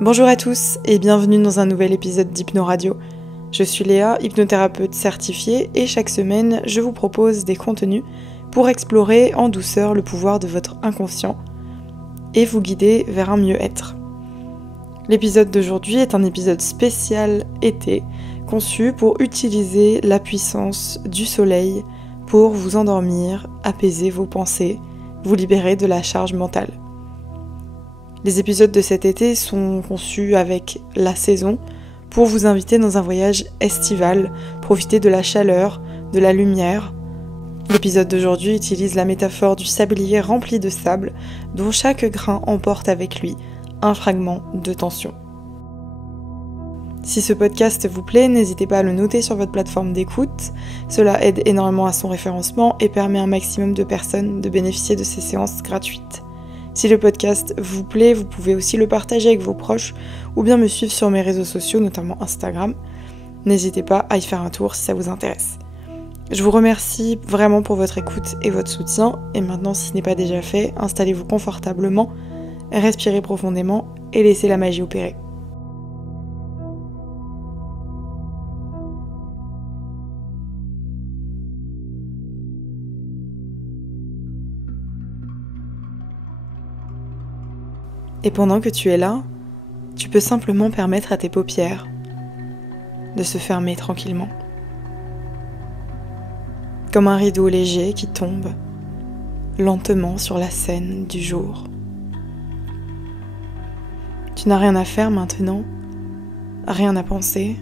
Bonjour à tous et bienvenue dans un nouvel épisode d'Hypno Radio. Je suis Léa, hypnothérapeute certifiée et chaque semaine je vous propose des contenus pour explorer en douceur le pouvoir de votre inconscient et vous guider vers un mieux-être. L'épisode d'aujourd'hui est un épisode spécial été conçu pour utiliser la puissance du soleil pour vous endormir, apaiser vos pensées, vous libérer de la charge mentale. Les épisodes de cet été sont conçus avec la saison pour vous inviter dans un voyage estival, profiter de la chaleur, de la lumière. L'épisode d'aujourd'hui utilise la métaphore du sablier rempli de sable dont chaque grain emporte avec lui un fragment de tension. Si ce podcast vous plaît, n'hésitez pas à le noter sur votre plateforme d'écoute. Cela aide énormément à son référencement et permet à un maximum de personnes de bénéficier de ces séances gratuites. Si le podcast vous plaît, vous pouvez aussi le partager avec vos proches ou bien me suivre sur mes réseaux sociaux, notamment Instagram. N'hésitez pas à y faire un tour si ça vous intéresse. Je vous remercie vraiment pour votre écoute et votre soutien. Et maintenant, si ce n'est pas déjà fait, installez-vous confortablement, respirez profondément et laissez la magie opérer. Et pendant que tu es là, tu peux simplement permettre à tes paupières de se fermer tranquillement. Comme un rideau léger qui tombe lentement sur la scène du jour. Tu n'as rien à faire maintenant, rien à penser,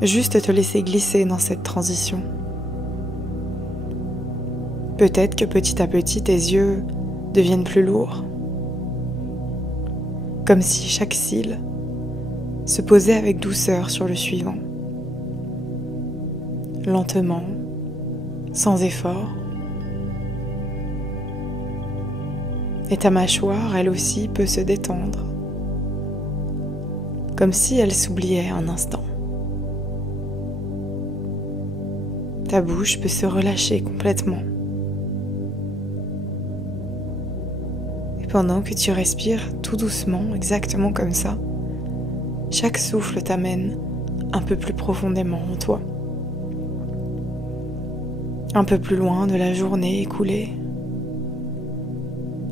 juste te laisser glisser dans cette transition. Peut-être que petit à petit tes yeux deviennent plus lourds. Comme si chaque cil se posait avec douceur sur le suivant. Lentement, sans effort. Et ta mâchoire, elle aussi, peut se détendre. Comme si elle s'oubliait un instant. Ta bouche peut se relâcher complètement. Pendant que tu respires tout doucement, exactement comme ça, chaque souffle t'amène un peu plus profondément en toi. Un peu plus loin de la journée écoulée.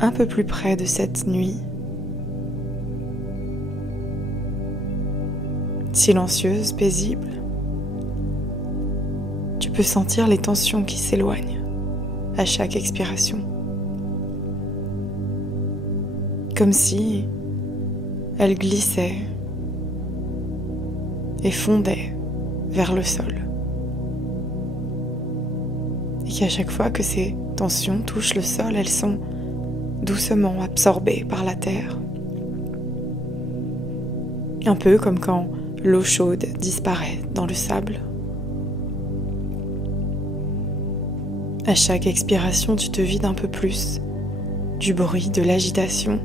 Un peu plus près de cette nuit. Silencieuse, paisible. Tu peux sentir les tensions qui s'éloignent à chaque expiration. Comme si elle glissait et fondait vers le sol. Et qu'à chaque fois que ces tensions touchent le sol, elles sont doucement absorbées par la terre. Un peu comme quand l'eau chaude disparaît dans le sable. À chaque expiration, tu te vides un peu plus du bruit, de l'agitation,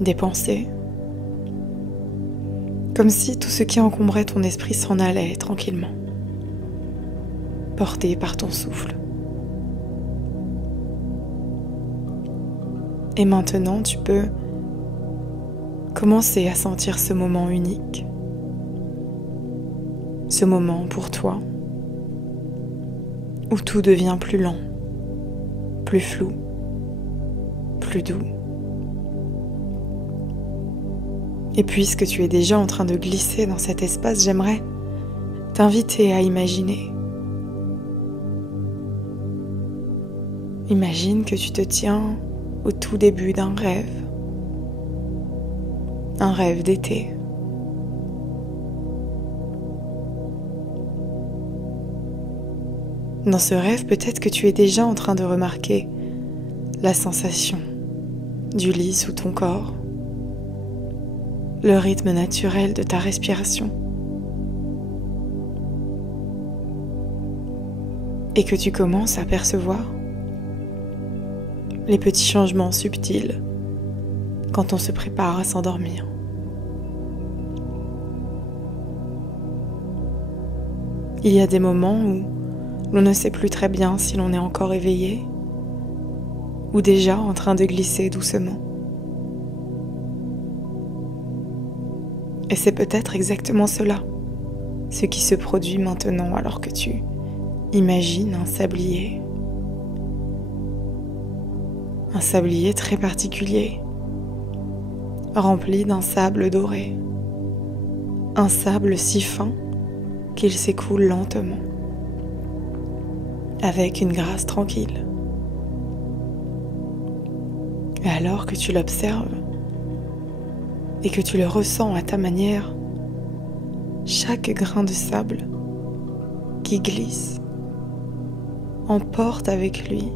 des pensées, comme si tout ce qui encombrait ton esprit s'en allait tranquillement, porté par ton souffle. Et maintenant, tu peux commencer à sentir ce moment unique, ce moment pour toi, où tout devient plus lent, plus flou, plus doux. Et puisque tu es déjà en train de glisser dans cet espace, j'aimerais t'inviter à imaginer. Imagine que tu te tiens au tout début d'un rêve. Un rêve d'été. Dans ce rêve, peut-être que tu es déjà en train de remarquer la sensation du lit sous ton corps. Le rythme naturel de ta respiration. Et que tu commences à percevoir les petits changements subtils quand on se prépare à s'endormir. Il y a des moments où l'on ne sait plus très bien si l'on est encore éveillé ou déjà en train de glisser doucement. Et c'est peut-être exactement cela, ce qui se produit maintenant alors que tu imagines un sablier. Un sablier très particulier, rempli d'un sable doré. Un sable si fin qu'il s'écoule lentement, avec une grâce tranquille. Et alors que tu l'observes et que tu le ressens à ta manière, chaque grain de sable qui glisse emporte avec lui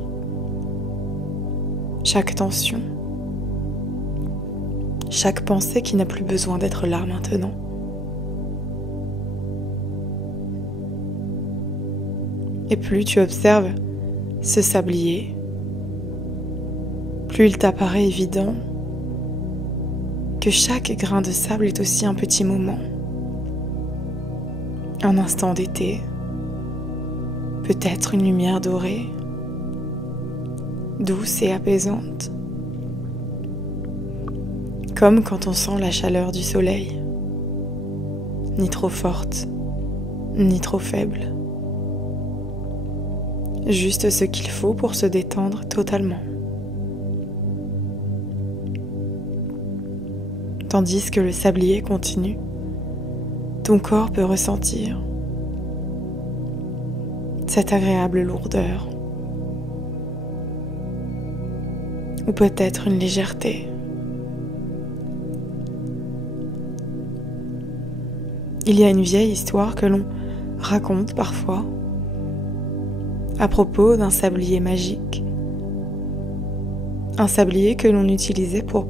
chaque tension, chaque pensée qui n'a plus besoin d'être là maintenant. Et plus tu observes ce sablier, plus il t'apparaît évident que chaque grain de sable est aussi un petit moment, un instant d'été, peut-être une lumière dorée, douce et apaisante, comme quand on sent la chaleur du soleil, ni trop forte, ni trop faible, juste ce qu'il faut pour se détendre totalement. Tandis que le sablier continue, ton corps peut ressentir cette agréable lourdeur, ou peut-être une légèreté. Il y a une vieille histoire que l'on raconte parfois à propos d'un sablier magique, un sablier que l'on utilisait pour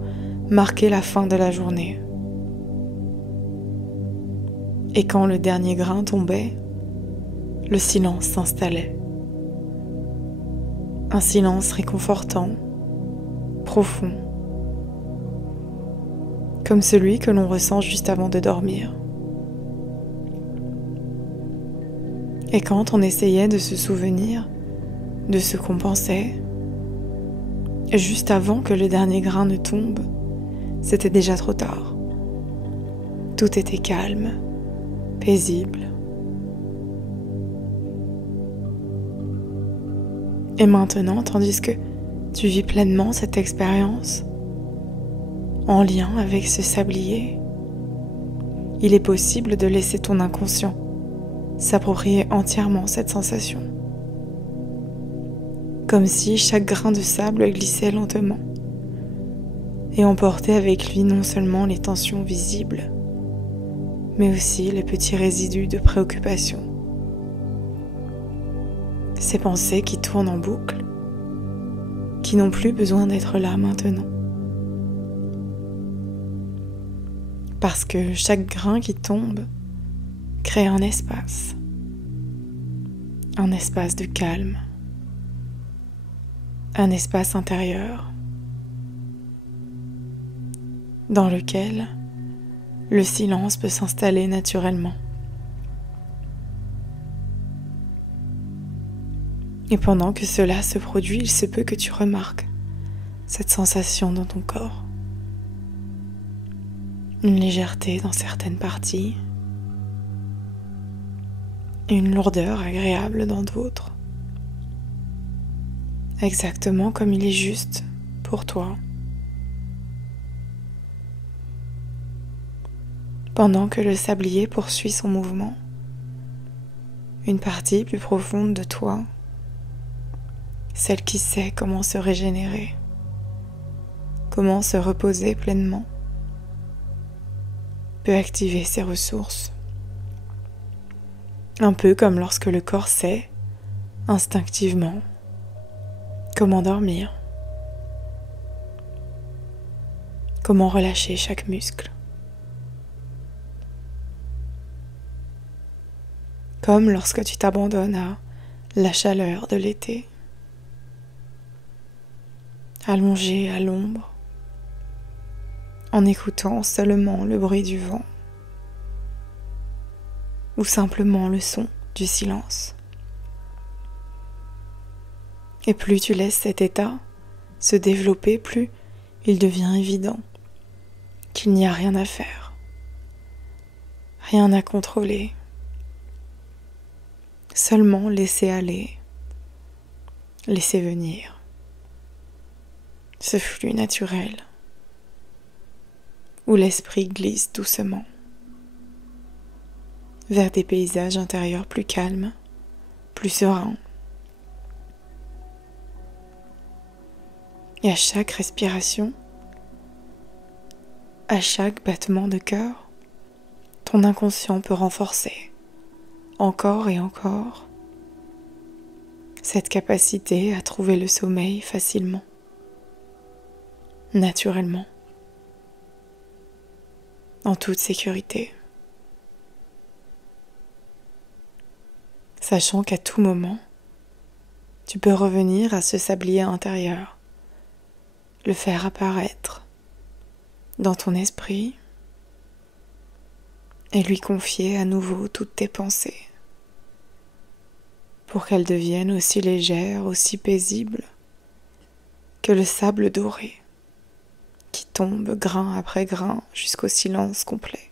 marquer la fin de la journée. Et quand le dernier grain tombait, le silence s'installait. Un silence réconfortant, profond, comme celui que l'on ressent juste avant de dormir. Et quand on essayait de se souvenir de ce qu'on pensait, juste avant que le dernier grain ne tombe, c'était déjà trop tard. Tout était calme, paisible. Et maintenant, tandis que tu vis pleinement cette expérience, en lien avec ce sablier, il est possible de laisser ton inconscient s'approprier entièrement cette sensation. Comme si chaque grain de sable glissait lentement et emportait avec lui non seulement les tensions visibles, mais aussi les petits résidus de préoccupation. Ces pensées qui tournent en boucle, qui n'ont plus besoin d'être là maintenant. Parce que chaque grain qui tombe crée un espace de calme, un espace intérieur dans lequel le silence peut s'installer naturellement. Et pendant que cela se produit, il se peut que tu remarques cette sensation dans ton corps. Une légèreté dans certaines parties et une lourdeur agréable dans d'autres. Exactement comme il est juste pour toi. Pendant que le sablier poursuit son mouvement, une partie plus profonde de toi, celle qui sait comment se régénérer, comment se reposer pleinement, peut activer ses ressources. Un peu comme lorsque le corps sait, instinctivement, comment dormir, comment relâcher chaque muscle. Comme lorsque tu t'abandonnes à la chaleur de l'été, allongé à l'ombre, en écoutant seulement le bruit du vent ou simplement le son du silence. Et plus tu laisses cet état se développer, plus il devient évident qu'il n'y a rien à faire, Rien à contrôler. Seulement laisser aller, laisser venir. Ce flux naturel où l'esprit glisse doucement vers des paysages intérieurs plus calmes, plus sereins. Et à chaque respiration, à chaque battement de cœur, ton inconscient peut renforcer encore et encore cette capacité à trouver le sommeil facilement, naturellement, en toute sécurité. Sachant qu'à tout moment, tu peux revenir à ce sablier intérieur, le faire apparaître dans ton esprit et lui confier à nouveau toutes tes pensées pour qu'elles deviennent aussi légères, aussi paisibles que le sable doré qui tombe grain après grain jusqu'au silence complet.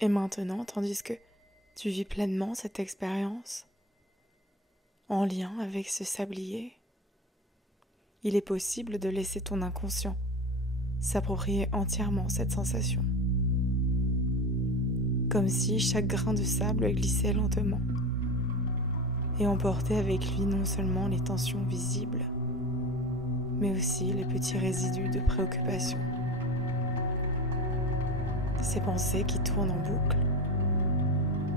Et maintenant, tandis que tu vis pleinement cette expérience en lien avec ce sablier, il est possible de laisser ton inconscient s'approprier entièrement cette sensation. Comme si chaque grain de sable glissait lentement et emportait avec lui non seulement les tensions visibles, mais aussi les petits résidus de préoccupation. Ces pensées qui tournent en boucle,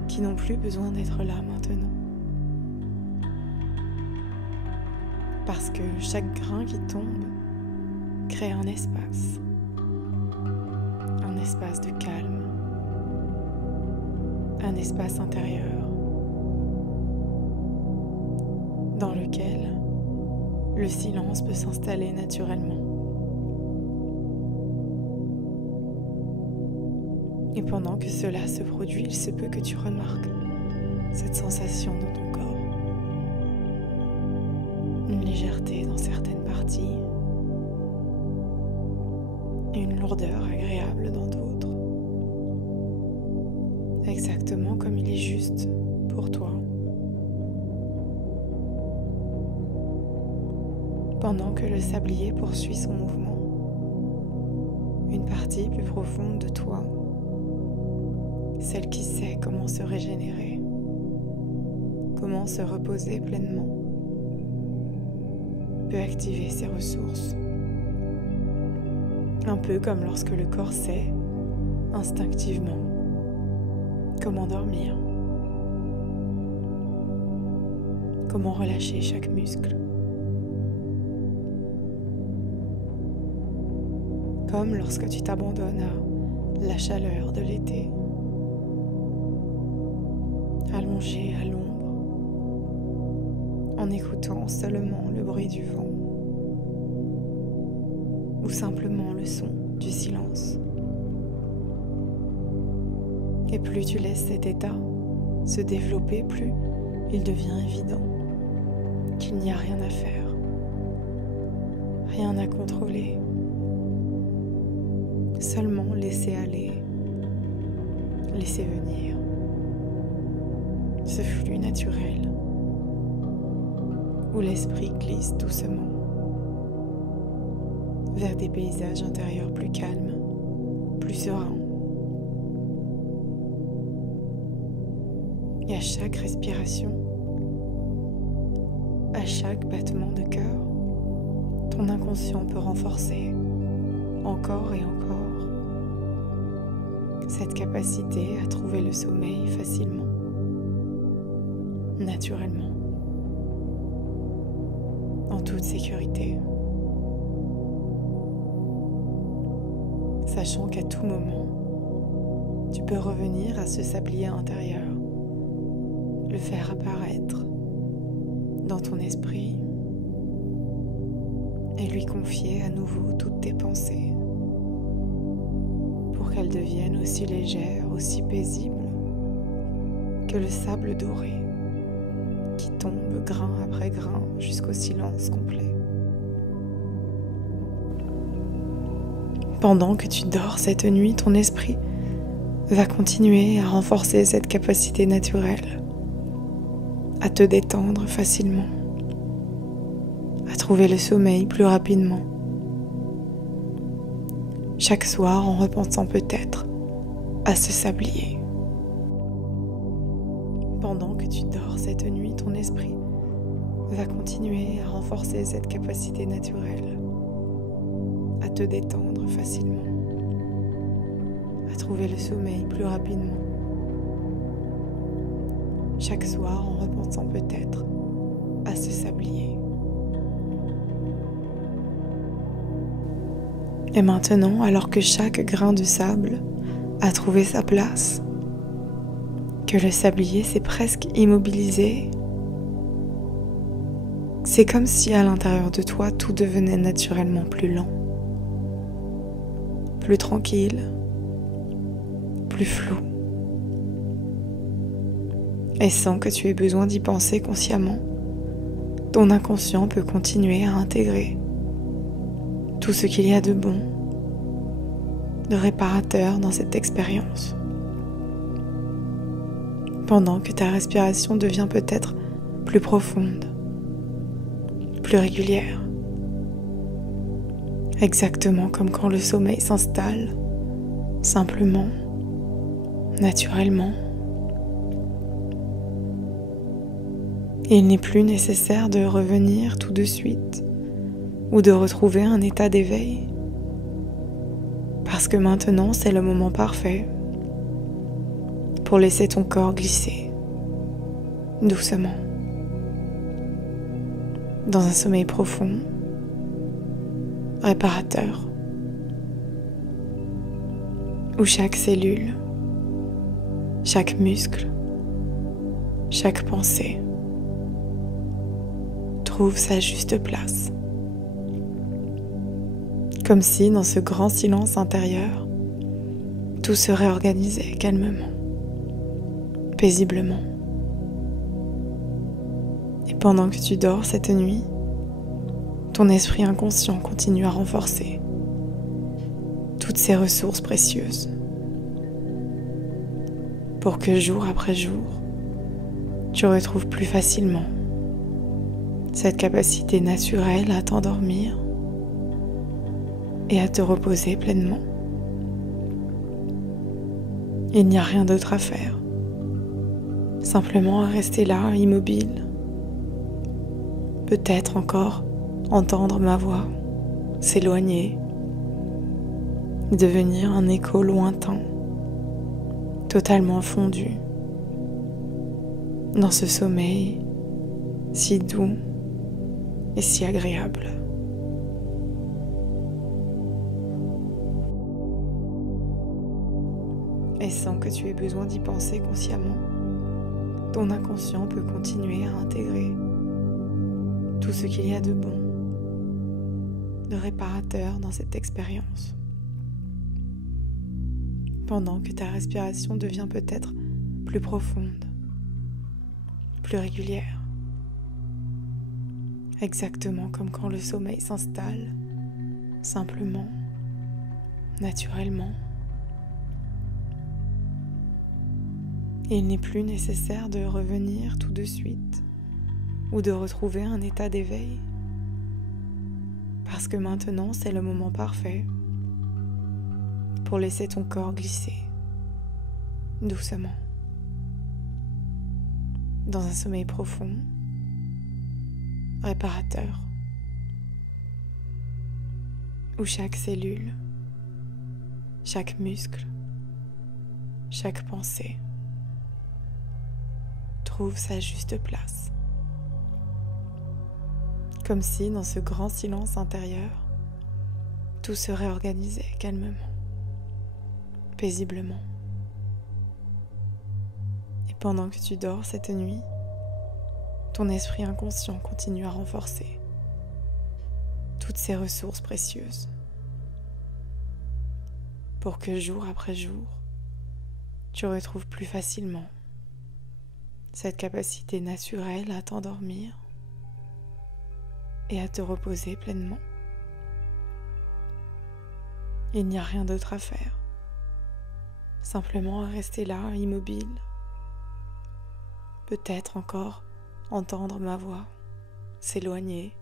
qui n'ont plus besoin d'être là maintenant. Parce que chaque grain qui tombe crée un espace de calme, un espace intérieur dans lequel le silence peut s'installer naturellement. Et pendant que cela se produit, il se peut que tu remarques cette sensation dans ton corps. Une légèreté dans certaines parties et une lourdeur agréable dans d'autres. Exactement comme il est juste pour toi. Pendant que le sablier poursuit son mouvement, une partie plus profonde de toi, celle qui sait comment se régénérer, comment se reposer pleinement, peut activer ses ressources. Un peu comme lorsque le corps sait, instinctivement, comment dormir, comment relâcher chaque muscle. Comme lorsque tu t'abandonnes à la chaleur de l'été, allongé à l'ombre, en écoutant seulement le bruit du vent ou simplement le son du silence. Et plus tu laisses cet état se développer, plus il devient évident qu'il n'y a rien à faire, rien à contrôler, seulement laisser aller, laisser venir ce flux naturel où l'esprit glisse doucement vers des paysages intérieurs plus calmes, plus sereins. Et à chaque respiration, à chaque battement de cœur, ton inconscient peut renforcer encore et encore cette capacité à trouver le sommeil facilement, naturellement, en toute sécurité. Sachant qu'à tout moment, tu peux revenir à ce sablier intérieur, le faire apparaître dans ton esprit et lui confier à nouveau toutes tes pensées pour qu'elles deviennent aussi légères, aussi paisibles que le sable doré qui tombe grain après grain jusqu'au silence complet. Pendant que tu dors cette nuit, ton esprit va continuer à renforcer cette capacité naturelle à te détendre facilement, à trouver le sommeil plus rapidement. Chaque soir en repensant peut-être à ce sablier. Pendant que tu dors cette nuit, ton esprit va continuer à renforcer cette capacité naturelle à te détendre facilement, à trouver le sommeil plus rapidement. Chaque soir en repensant peut-être à ce sablier. Et maintenant, alors que chaque grain de sable a trouvé sa place, que le sablier s'est presque immobilisé, c'est comme si à l'intérieur de toi tout devenait naturellement plus lent, plus tranquille, plus flou. Et sans que tu aies besoin d'y penser consciemment, ton inconscient peut continuer à intégrer tout ce qu'il y a de bon, de réparateur dans cette expérience. Pendant que ta respiration devient peut-être plus profonde, plus régulière. Exactement comme quand le sommeil s'installe, simplement, naturellement. Il n'est plus nécessaire de revenir tout de suite ou de retrouver un état d'éveil. Parce que maintenant, c'est le moment parfait pour laisser ton corps glisser doucement dans un sommeil profond, réparateur, où chaque cellule, chaque muscle, chaque pensée trouve sa juste place. Comme si, dans ce grand silence intérieur, tout se réorganisait calmement, paisiblement. Et pendant que tu dors cette nuit, ton esprit inconscient continue à renforcer toutes ces ressources précieuses pour que jour après jour, tu retrouves plus facilement cette capacité naturelle à t'endormir et à te reposer pleinement. Il n'y a rien d'autre à faire, simplement à rester là, immobile. Peut-être encore entendre ma voix s'éloigner, devenir un écho lointain, totalement fondu dans ce sommeil si doux et si agréable. Et sans que tu aies besoin d'y penser consciemment, ton inconscient peut continuer à intégrer tout ce qu'il y a de bon, de réparateur dans cette expérience. Pendant que ta respiration devient peut-être plus profonde, plus régulière. Exactement comme quand le sommeil s'installe, simplement, naturellement. Il n'est plus nécessaire de revenir tout de suite ou de retrouver un état d'éveil. Parce que maintenant, c'est le moment parfait pour laisser ton corps glisser doucement dans un sommeil profond, réparateur, où chaque cellule, chaque muscle, chaque pensée trouve sa juste place. Comme si, dans ce grand silence intérieur, tout se réorganisait calmement, paisiblement. Et pendant que tu dors cette nuit, ton esprit inconscient continue à renforcer toutes ces ressources précieuses pour que jour après jour, tu retrouves plus facilement cette capacité naturelle à t'endormir et à te reposer pleinement. Il n'y a rien d'autre à faire. Simplement à rester là, immobile. Peut-être encore entendre ma voix s'éloigner,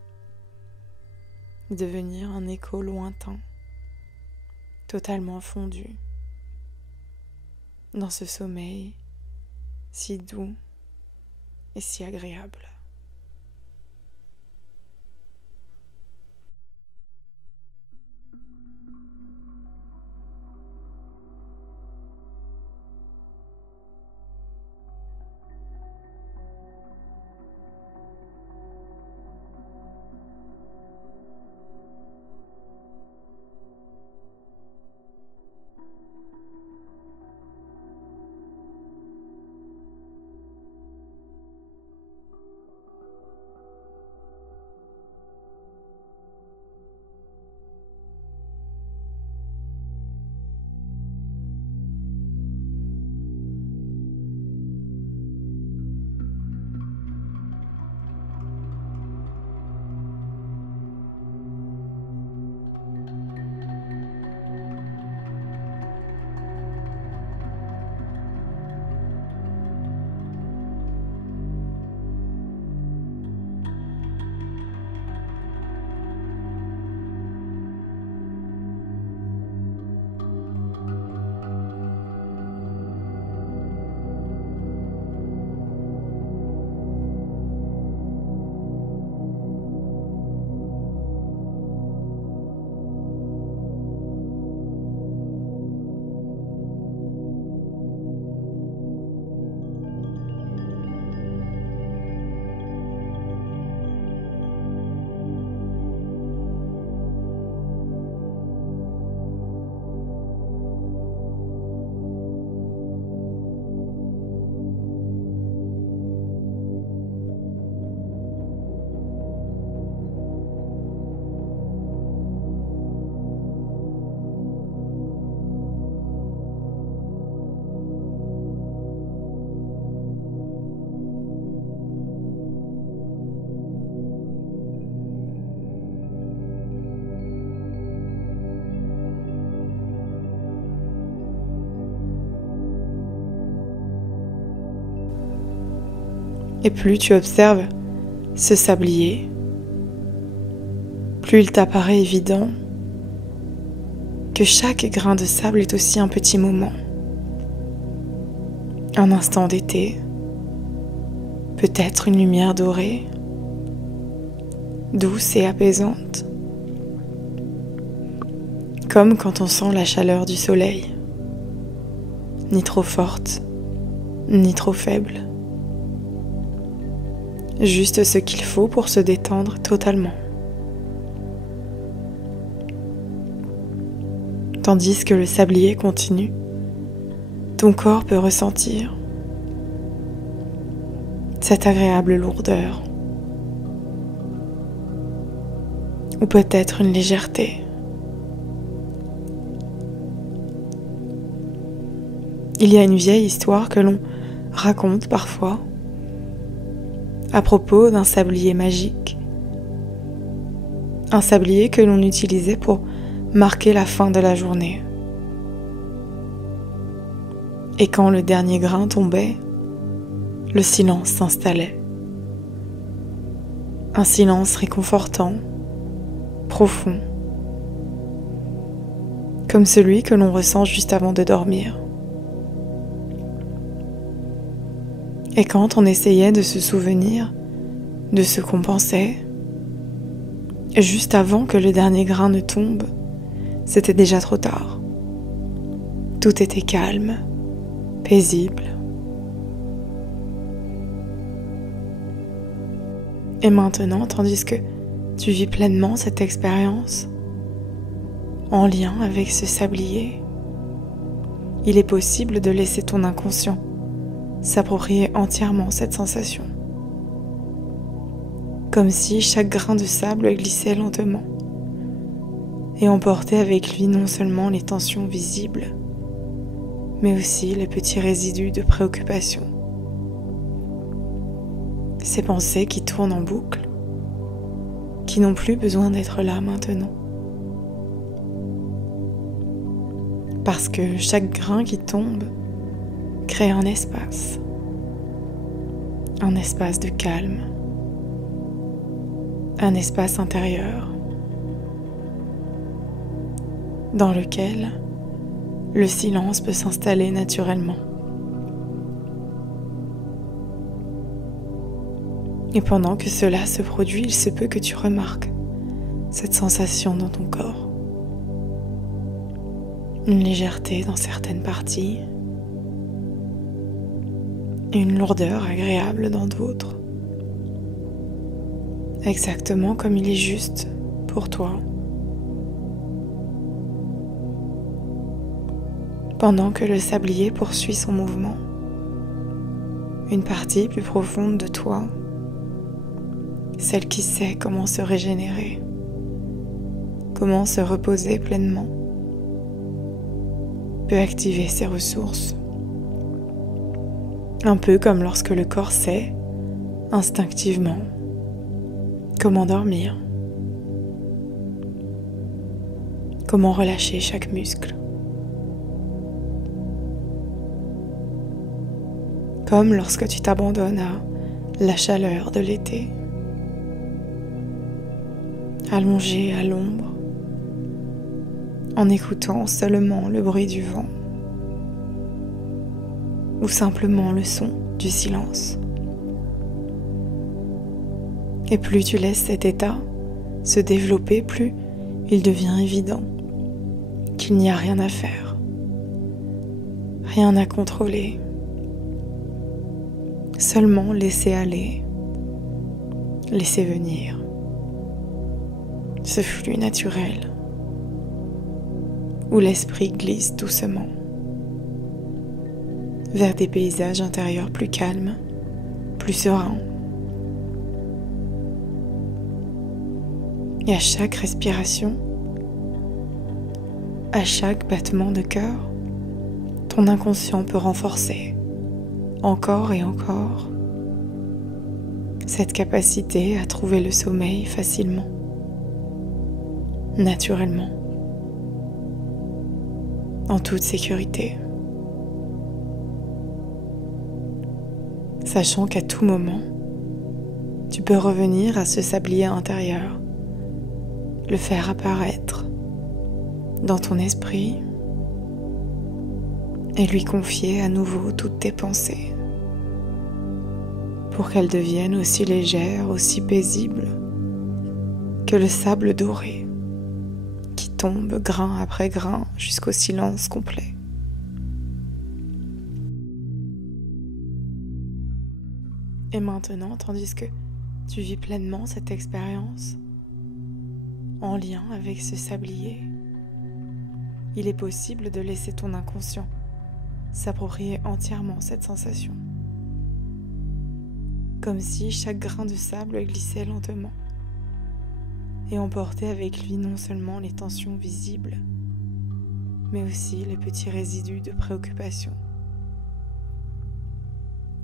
devenir un écho lointain, totalement fondu dans ce sommeil si doux et si agréable. Et plus tu observes ce sablier, plus il t'apparaît évident que chaque grain de sable est aussi un petit moment, un instant d'été, peut-être une lumière dorée, douce et apaisante, comme quand on sent la chaleur du soleil, ni trop forte, ni trop faible. Juste ce qu'il faut pour se détendre totalement. Tandis que le sablier continue, ton corps peut ressentir cette agréable lourdeur, ou peut-être une légèreté. Il y a une vieille histoire que l'on raconte parfois à propos d'un sablier magique, un sablier que l'on utilisait pour marquer la fin de la journée. Et quand le dernier grain tombait, le silence s'installait. Un silence réconfortant, profond, comme celui que l'on ressent juste avant de dormir. Et quand on essayait de se souvenir de ce qu'on pensait, juste avant que le dernier grain ne tombe, c'était déjà trop tard. Tout était calme, paisible. Et maintenant, tandis que tu vis pleinement cette expérience, en lien avec ce sablier, il est possible de laisser ton inconscient s'approprier entièrement cette sensation. Comme si chaque grain de sable glissait lentement et emportait avec lui non seulement les tensions visibles, mais aussi les petits résidus de préoccupation. Ces pensées qui tournent en boucle, qui n'ont plus besoin d'être là maintenant. Parce que chaque grain qui tombe crée un espace de calme, un espace intérieur dans lequel le silence peut s'installer naturellement. Et pendant que cela se produit, il se peut que tu remarques cette sensation dans ton corps. Une légèreté dans certaines parties et une lourdeur agréable dans d'autres. Exactement comme il est juste pour toi. Pendant que le sablier poursuit son mouvement, une partie plus profonde de toi, celle qui sait comment se régénérer, comment se reposer pleinement, peut activer ses ressources. Un peu comme lorsque le corps sait, instinctivement, comment dormir, comment relâcher chaque muscle. Comme lorsque tu t'abandonnes à la chaleur de l'été, allongé à l'ombre, en écoutant seulement le bruit du vent ou simplement le son du silence. Et plus tu laisses cet état se développer, plus il devient évident qu'il n'y a rien à faire, rien à contrôler, seulement laisser aller, laisser venir ce flux naturel où l'esprit glisse doucement vers des paysages intérieurs plus calmes, plus sereins. Et à chaque respiration, à chaque battement de cœur, ton inconscient peut renforcer encore et encore cette capacité à trouver le sommeil facilement, naturellement, en toute sécurité, sachant qu'à tout moment, tu peux revenir à ce sablier intérieur, le faire apparaître dans ton esprit et lui confier à nouveau toutes tes pensées pour qu'elles deviennent aussi légères, aussi paisibles que le sable doré qui tombe grain après grain jusqu'au silence complet. Et maintenant, tandis que tu vis pleinement cette expérience en lien avec ce sablier, il est possible de laisser ton inconscient s'approprier entièrement cette sensation. Comme si chaque grain de sable glissait lentement et emportait avec lui non seulement les tensions visibles, mais aussi les petits résidus de préoccupation.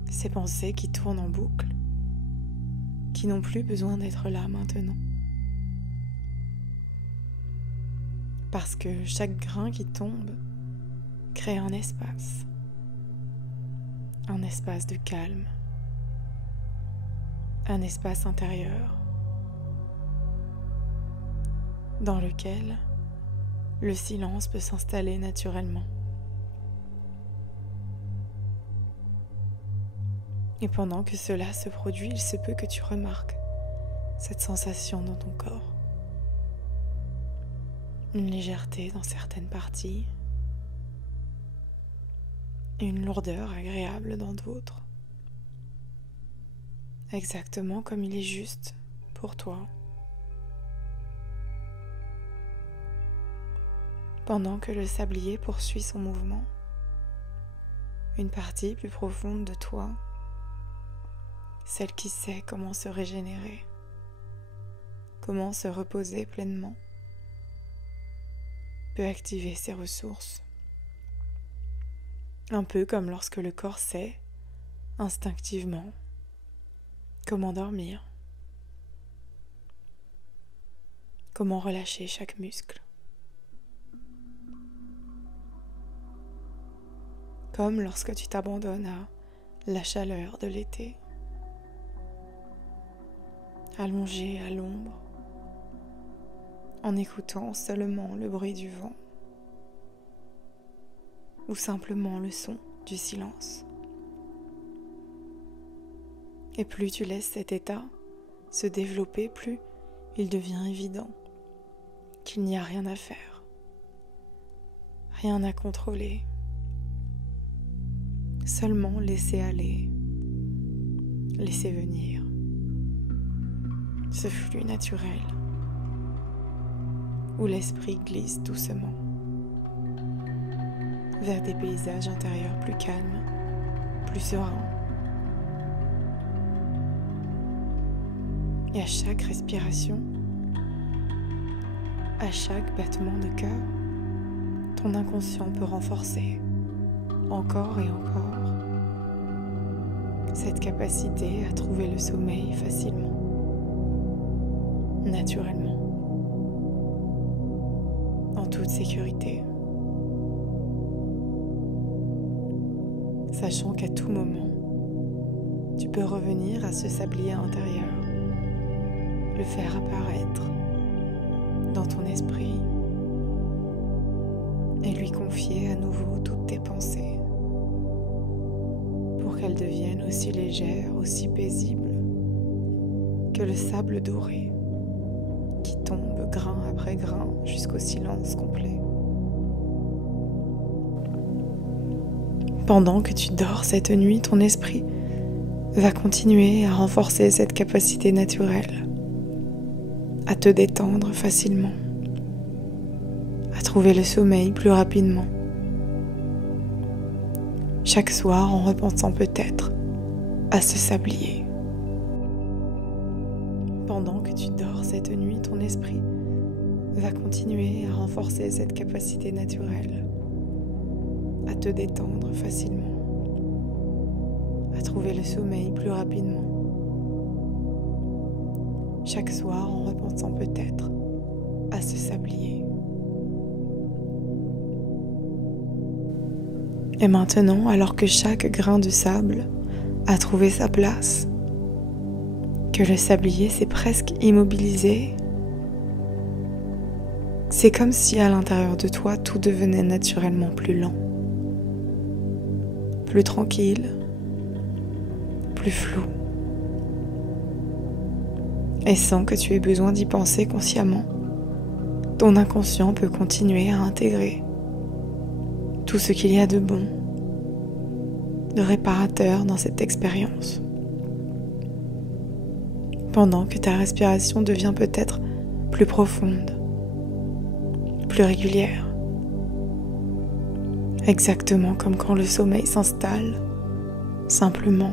Ces pensées qui tournent en boucle, qui n'ont plus besoin d'être là maintenant. Parce que chaque grain qui tombe crée un espace de calme, un espace intérieur dans lequel le silence peut s'installer naturellement. Et pendant que cela se produit, il se peut que tu remarques cette sensation dans ton corps. Une légèreté dans certaines parties et une lourdeur agréable dans d'autres. Exactement comme il est juste pour toi. Pendant que le sablier poursuit son mouvement, une partie plus profonde de toi, celle qui sait comment se régénérer, comment se reposer pleinement, peut activer ses ressources. Un peu comme lorsque le corps sait, instinctivement, comment dormir, comment relâcher chaque muscle. comme lorsque tu t'abandonnes à la chaleur de l'été, allongé à l'ombre, en écoutant seulement le bruit du vent ou simplement le son du silence. Et plus tu laisses cet état se développer, plus il devient évident qu'il n'y a rien à faire, rien à contrôler, seulement laisser aller, laisser venir ce flux naturel où l'esprit glisse doucement vers des paysages intérieurs plus calmes, plus sereins. Et à chaque respiration, à chaque battement de cœur, ton inconscient peut renforcer encore et encore cette capacité à trouver le sommeil facilement, naturellement, en toute sécurité, sachant qu'à tout moment, tu peux revenir à ce sablier intérieur, le faire apparaître dans ton esprit et lui confier à nouveau toutes tes pensées pour qu'elles deviennent aussi légères, aussi paisibles que le sable doré qui tombe grain après grain jusqu'au silence complet. Pendant que tu dors cette nuit, ton esprit va continuer à renforcer cette capacité naturelle à te détendre facilement, à trouver le sommeil plus rapidement. Chaque soir en repensant peut-être à ce sablier. Pendant que tu dors cette nuit, ton esprit va continuer à renforcer cette capacité naturelle à te détendre facilement, à trouver le sommeil plus rapidement. Chaque soir en repensant peut-être à ce sablier. Et maintenant, alors que chaque grain de sable a trouvé sa place, que le sablier s'est presque immobilisé, c'est comme si à l'intérieur de toi tout devenait naturellement plus lent, plus tranquille, plus flou. Et sans que tu aies besoin d'y penser consciemment, ton inconscient peut continuer à intégrer tout ce qu'il y a de bon, de réparateur dans cette expérience. Pendant que ta respiration devient peut-être plus profonde, plus régulière. Exactement comme quand le sommeil s'installe, simplement,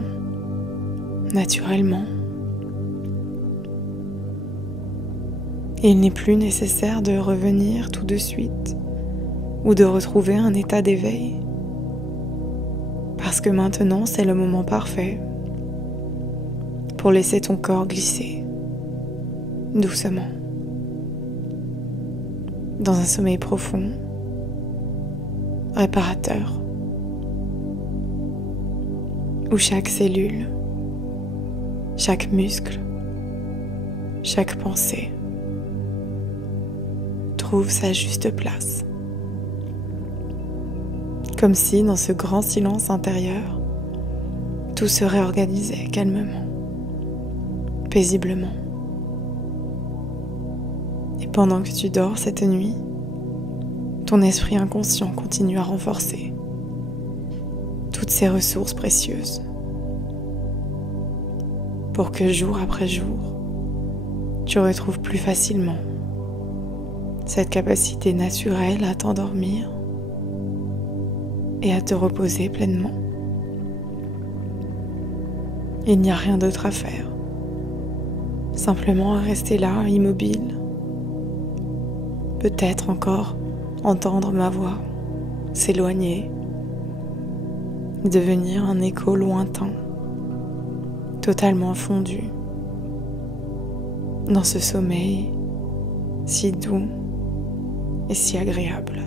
naturellement. Il n'est plus nécessaire de revenir tout de suite ou de retrouver un état d'éveil, parce que maintenant c'est le moment parfait pour laisser ton corps glisser doucement dans un sommeil profond, réparateur, où chaque cellule, chaque muscle, chaque pensée trouve sa juste place. Comme si dans ce grand silence intérieur, tout se réorganisait calmement, paisiblement. Et pendant que tu dors cette nuit, ton esprit inconscient continue à renforcer toutes ces ressources précieuses pour que jour après jour, tu retrouves plus facilement cette capacité naturelle à t'endormir et à te reposer pleinement. Il n'y a rien d'autre à faire, simplement à rester là, immobile, peut-être encore entendre ma voix s'éloigner, devenir un écho lointain, totalement fondu dans ce sommeil si doux et si agréable.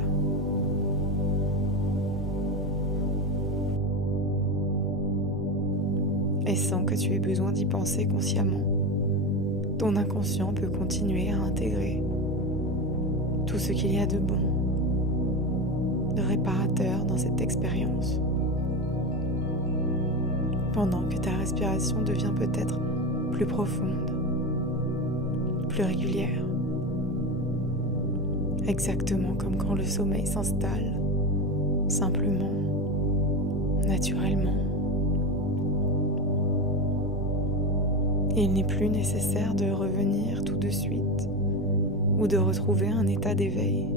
sans que tu aies besoin d'y penser consciemment. Ton inconscient peut continuer à intégrer tout ce qu'il y a de bon, de réparateur dans cette expérience. Pendant que ta respiration devient peut-être plus profonde, plus régulière. Exactement comme quand le sommeil s'installe, simplement, naturellement. Il n'est plus nécessaire de revenir tout de suite ou de retrouver un état d'éveil.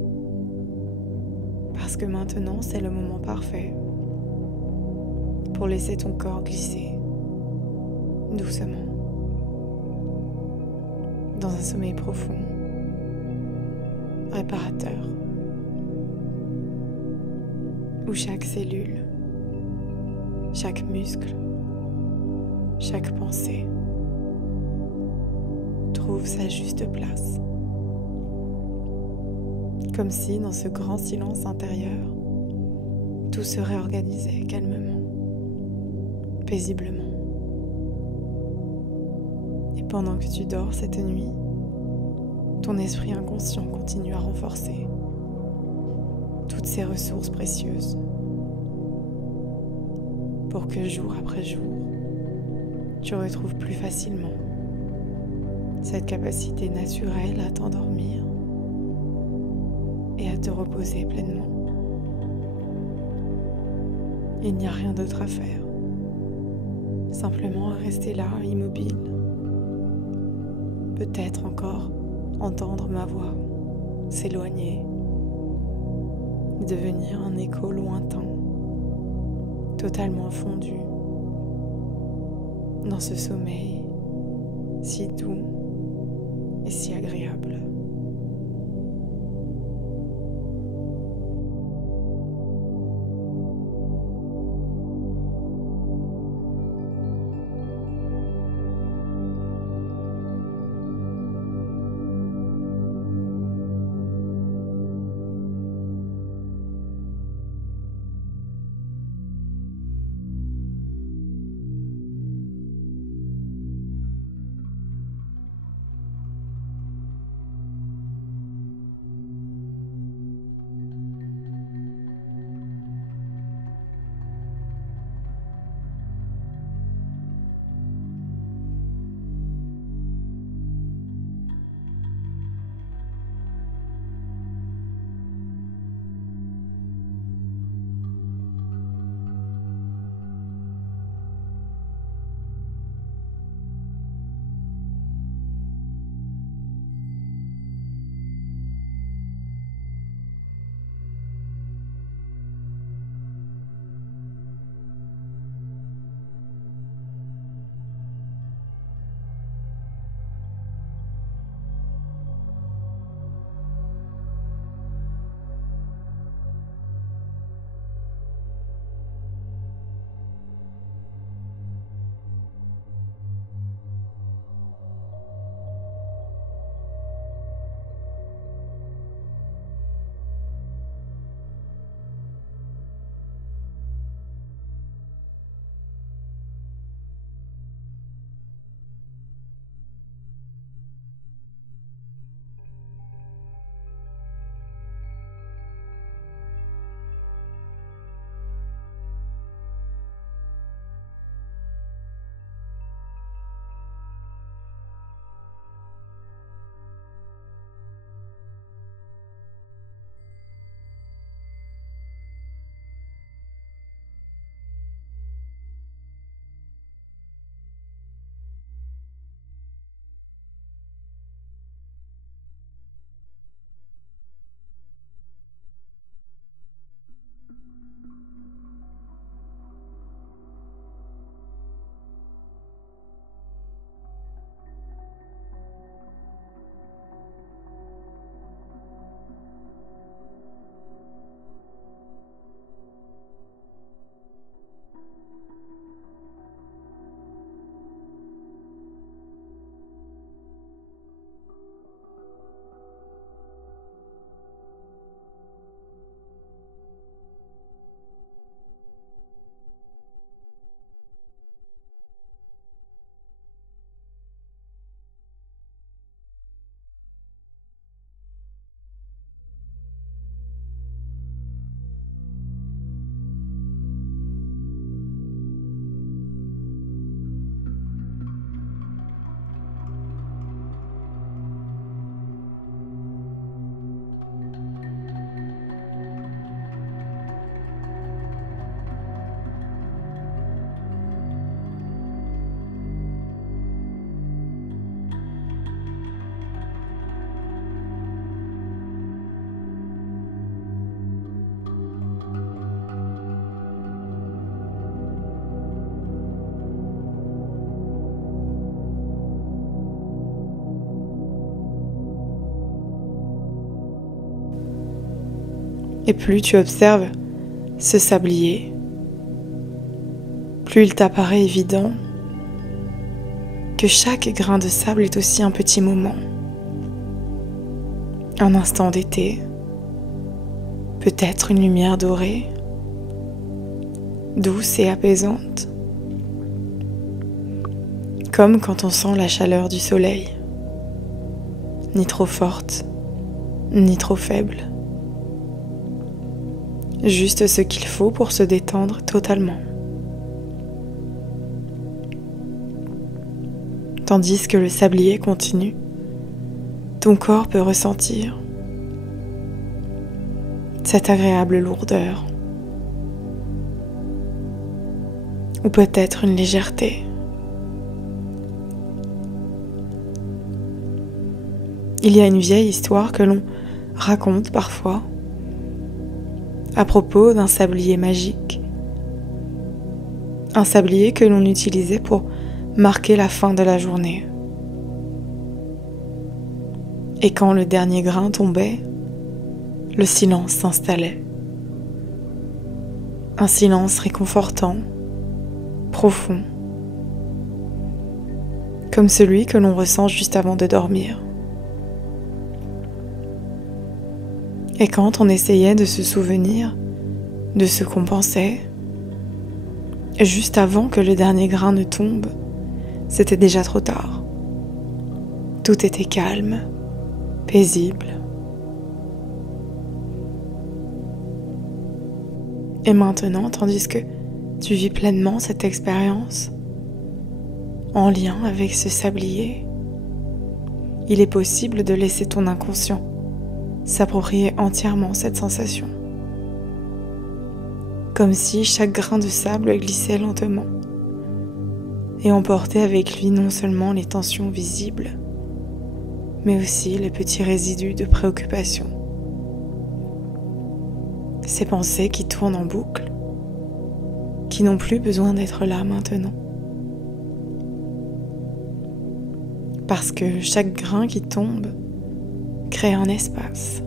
Parce que maintenant, c'est le moment parfait pour laisser ton corps glisser doucement dans un sommeil profond, réparateur, où chaque cellule, chaque muscle, chaque pensée trouve sa juste place. Comme si dans ce grand silence intérieur, tout se réorganisait calmement, paisiblement. Et pendant que tu dors cette nuit, ton esprit inconscient continue à renforcer toutes ces ressources précieuses pour que jour après jour, tu retrouves plus facilement cette capacité naturelle à t'endormir et à te reposer pleinement. Il n'y a rien d'autre à faire, simplement rester là, immobile. Peut-être encore entendre ma voix s'éloigner, devenir un écho lointain, totalement fondu dans ce sommeil si doux et si agréable. Et plus tu observes ce sablier, plus il t'apparaît évident que chaque grain de sable est aussi un petit moment, un instant d'été, peut-être une lumière dorée, douce et apaisante, comme quand on sent la chaleur du soleil, ni trop forte, ni trop faible, juste ce qu'il faut pour se détendre totalement. Tandis que le sablier continue, ton corps peut ressentir cette agréable lourdeur, ou peut-être une légèreté. Il y a une vieille histoire que l'on raconte parfois à propos d'un sablier magique, un sablier que l'on utilisait pour marquer la fin de la journée. Et quand le dernier grain tombait, le silence s'installait. Un silence réconfortant, profond, comme celui que l'on ressent juste avant de dormir. Et quand on essayait de se souvenir de ce qu'on pensait, juste avant que le dernier grain ne tombe, c'était déjà trop tard. Tout était calme, paisible. Et maintenant, tandis que tu vis pleinement cette expérience, en lien avec ce sablier, il est possible de laisser ton inconscient s'approprier entièrement cette sensation. Comme si chaque grain de sable glissait lentement et emportait avec lui non seulement les tensions visibles, mais aussi les petits résidus de préoccupation. Ces pensées qui tournent en boucle, qui n'ont plus besoin d'être là maintenant. Parce que chaque grain qui tombe crée un espace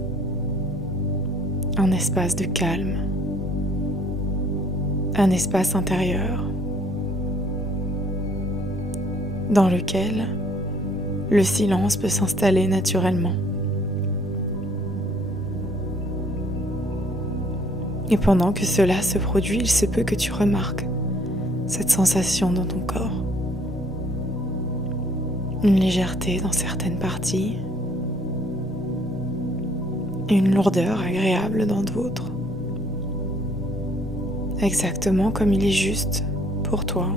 de calme, un espace intérieur dans lequel le silence peut s'installer naturellement. Et pendant que cela se produit, il se peut que tu remarques cette sensation dans ton corps. Une légèreté dans certaines parties et une lourdeur agréable dans d'autres. Exactement comme il est juste pour toi.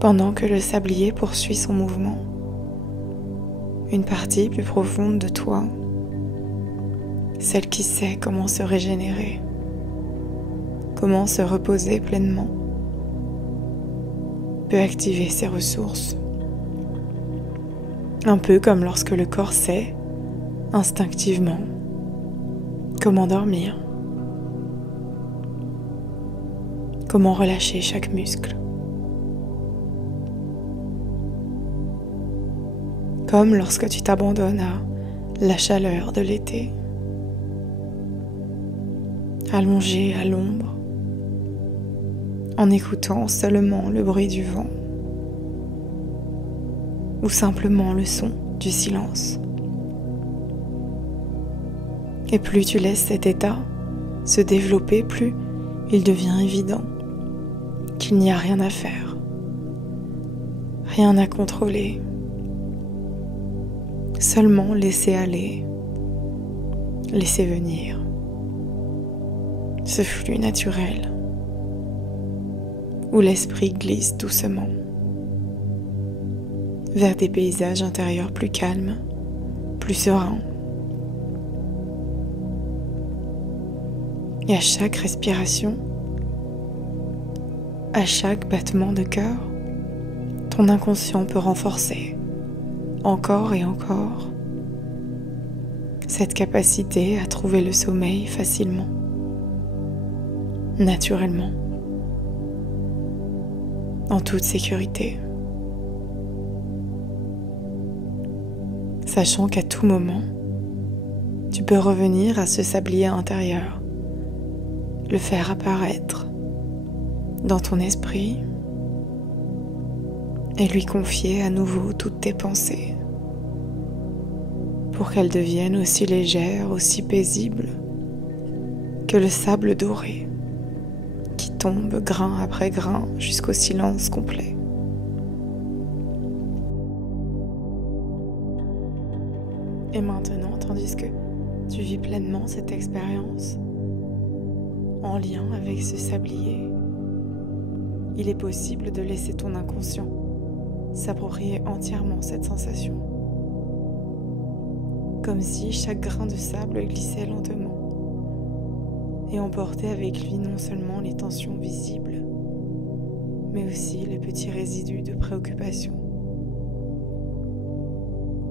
Pendant que le sablier poursuit son mouvement, une partie plus profonde de toi, celle qui sait comment se régénérer, comment se reposer pleinement, peut activer ses ressources. Un peu comme lorsque le corps sait, instinctivement, comment dormir, comment relâcher chaque muscle. Comme lorsque tu t'abandonnes à la chaleur de l'été, allongé à l'ombre, en écoutant seulement le bruit du vent ou simplement le son du silence. Et plus tu laisses cet état se développer, plus il devient évident qu'il n'y a rien à faire, rien à contrôler, seulement laisser aller, laisser venir ce flux naturel où l'esprit glisse doucement vers des paysages intérieurs plus calmes, plus sereins. Et à chaque respiration, à chaque battement de cœur, ton inconscient peut renforcer encore et encore cette capacité à trouver le sommeil facilement, naturellement, en toute sécurité. sachant qu'à tout moment, tu peux revenir à ce sablier intérieur, le faire apparaître dans ton esprit et lui confier à nouveau toutes tes pensées pour qu'elles deviennent aussi légères, aussi paisibles que le sable doré qui tombe grain après grain jusqu'au silence complet. Et maintenant, tandis que tu vis pleinement cette expérience en lien avec ce sablier, il est possible de laisser ton inconscient s'approprier entièrement cette sensation, comme si chaque grain de sable glissait lentement et emportait avec lui non seulement les tensions visibles, mais aussi les petits résidus de préoccupation,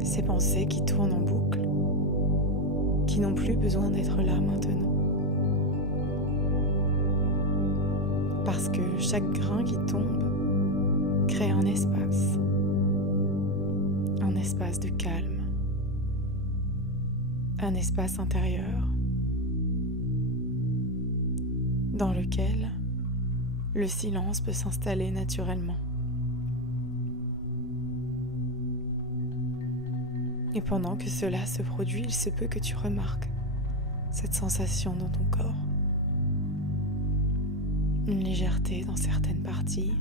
ces pensées qui tournent en boucle, qui n'ont plus besoin d'être là maintenant. Parce que chaque grain qui tombe crée un espace de calme, un espace intérieur dans lequel le silence peut s'installer naturellement. Et pendant que cela se produit, il se peut que tu remarques cette sensation dans ton corps. Une légèreté dans certaines parties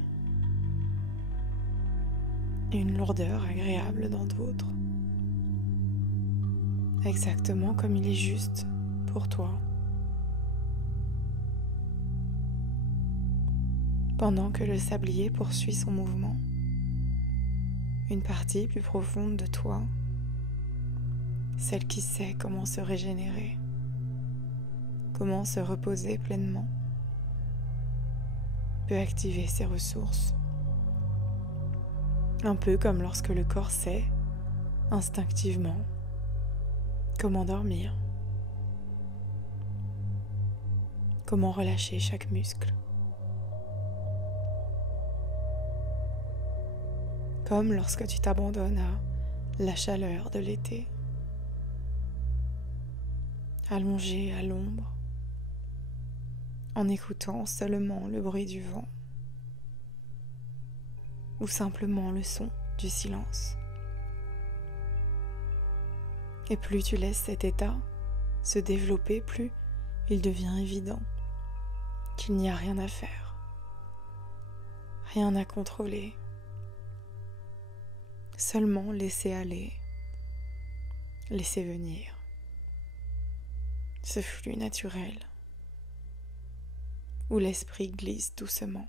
et une lourdeur agréable dans d'autres. Exactement comme il est juste pour toi. Pendant que le sablier poursuit son mouvement, une partie plus profonde de toi, celle qui sait comment se régénérer, comment se reposer pleinement, peut activer ses ressources. Un peu comme lorsque le corps sait, instinctivement, comment dormir, comment relâcher chaque muscle. Comme lorsque tu t'abandonnes à la chaleur de l'été, allongé à l'ombre, en écoutant seulement le bruit du vent ou simplement le son du silence. Et plus tu laisses cet état se développer, plus il devient évident qu'il n'y a rien à faire, rien à contrôler, seulement laisser aller, laisser venir ce flux naturel où l'esprit glisse doucement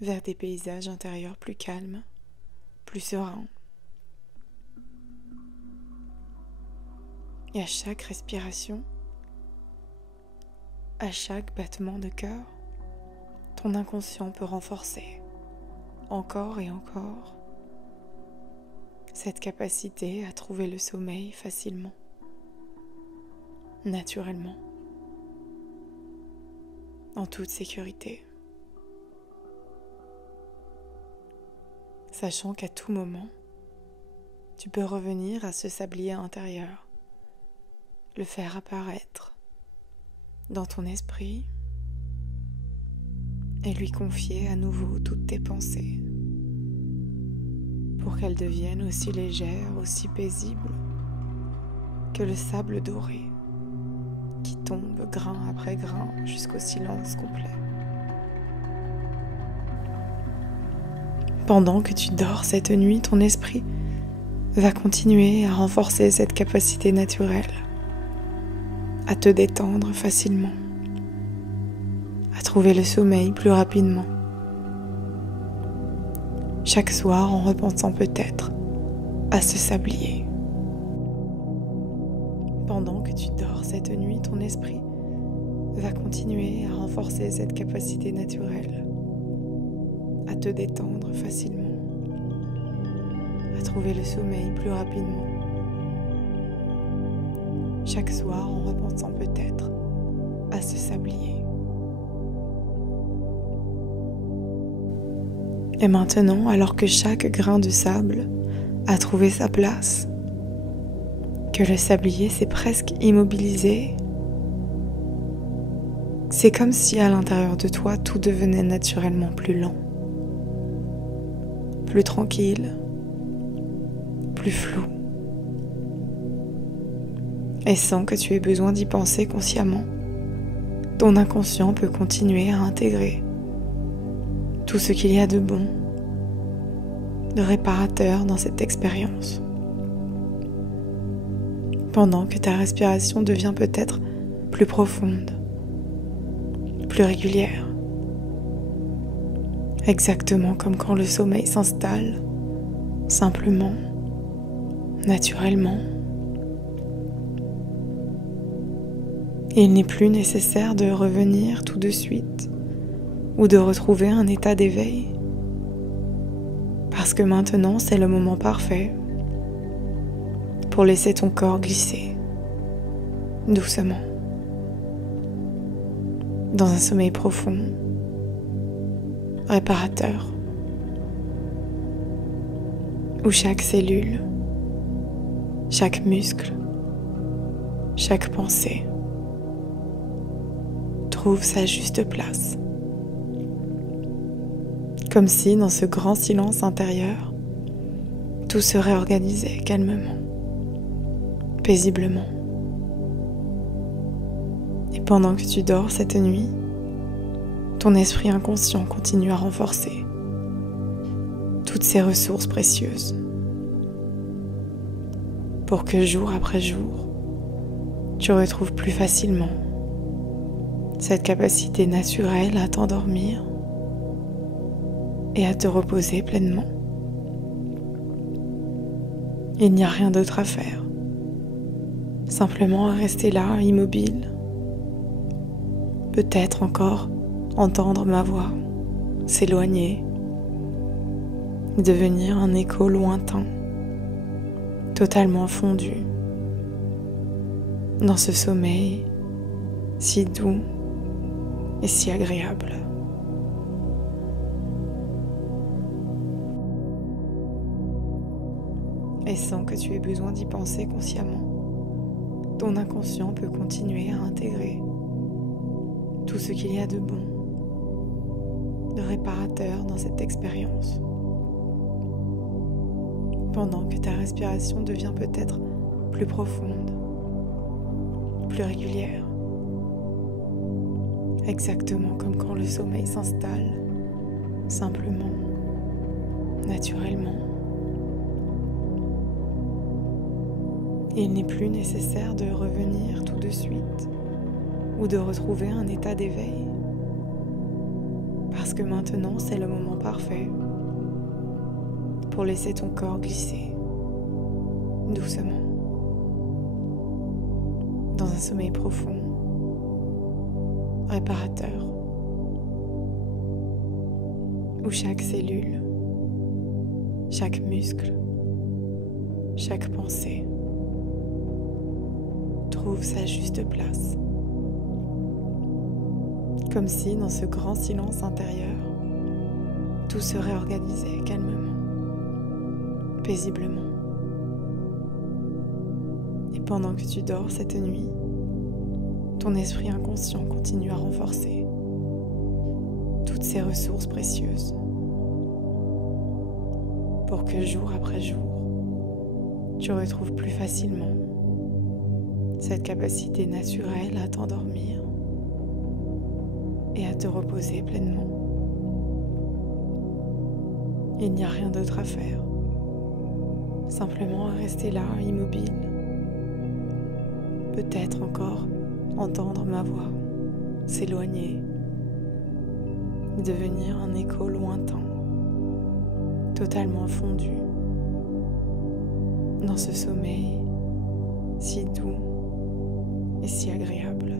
vers des paysages intérieurs plus calmes, plus sereins. Et à chaque respiration, à chaque battement de cœur, ton inconscient peut renforcer encore et encore cette capacité à trouver le sommeil facilement, naturellement, en toute sécurité. Sachant qu'à tout moment, tu peux revenir à ce sablier intérieur, le faire apparaître dans ton esprit et lui confier à nouveau toutes tes pensées pour qu'elles deviennent aussi légères, aussi paisibles que le sable doré qui tombe grain après grain jusqu'au silence complet. Pendant que tu dors cette nuit, ton esprit va continuer à renforcer cette capacité naturelle, à te détendre facilement, à trouver le sommeil plus rapidement. Chaque soir en repensant peut-être à ce sablier. Pendant que tu dors cette nuit, ton esprit va continuer à renforcer cette capacité naturelle, à te détendre facilement, à trouver le sommeil plus rapidement. Chaque soir en repensant peut-être à ce sablier. Et maintenant, alors que chaque grain de sable a trouvé sa place, que le sablier s'est presque immobilisé. C'est comme si à l'intérieur de toi tout devenait naturellement plus lent, plus tranquille, plus flou, et sans que tu aies besoin d'y penser consciemment. Ton inconscient peut continuer à intégrer tout ce qu'il y a de bon, de réparateur dans cette expérience, pendant que ta respiration devient peut-être plus profonde, plus régulière, exactement comme quand le sommeil s'installe, simplement, naturellement. Il n'est plus nécessaire de revenir tout de suite ou de retrouver un état d'éveil, parce que maintenant c'est le moment parfait pour laisser ton corps glisser doucement dans un sommeil profond, réparateur, où chaque cellule, chaque muscle, chaque pensée trouve sa juste place. Comme si dans ce grand silence intérieur, tout se réorganisait calmement, paisiblement. Et pendant que tu dors cette nuit, ton esprit inconscient continue à renforcer toutes ces ressources précieuses pour que jour après jour, tu retrouves plus facilement cette capacité naturelle à t'endormir et à te reposer pleinement. Il n'y a rien d'autre à faire, simplement à rester là, immobile, peut-être encore entendre ma voix s'éloigner, devenir un écho lointain, totalement fondu dans ce sommeil si doux et si agréable. Et sans que tu aies besoin d'y penser consciemment, ton inconscient peut continuer à intégrer tout ce qu'il y a de bon, de réparateur dans cette expérience, pendant que ta respiration devient peut-être plus profonde, plus régulière, exactement comme quand le sommeil s'installe, simplement, naturellement. Il n'est plus nécessaire de revenir tout de suite ou de retrouver un état d'éveil, parce que maintenant c'est le moment parfait pour laisser ton corps glisser doucement dans un sommeil profond, réparateur, où chaque cellule, chaque muscle, chaque pensée trouve sa juste place. Comme si dans ce grand silence intérieur, tout se réorganisait calmement, paisiblement. Et pendant que tu dors cette nuit, ton esprit inconscient continue à renforcer toutes ces ressources précieuses pour que jour après jour, tu retrouves plus facilement cette capacité naturelle à t'endormir et à te reposer pleinement. Il n'y a rien d'autre à faire, simplement à rester là, immobile, peut-être encore entendre ma voix s'éloigner, devenir un écho lointain, totalement fondu dans ce sommeil si doux et si agréable.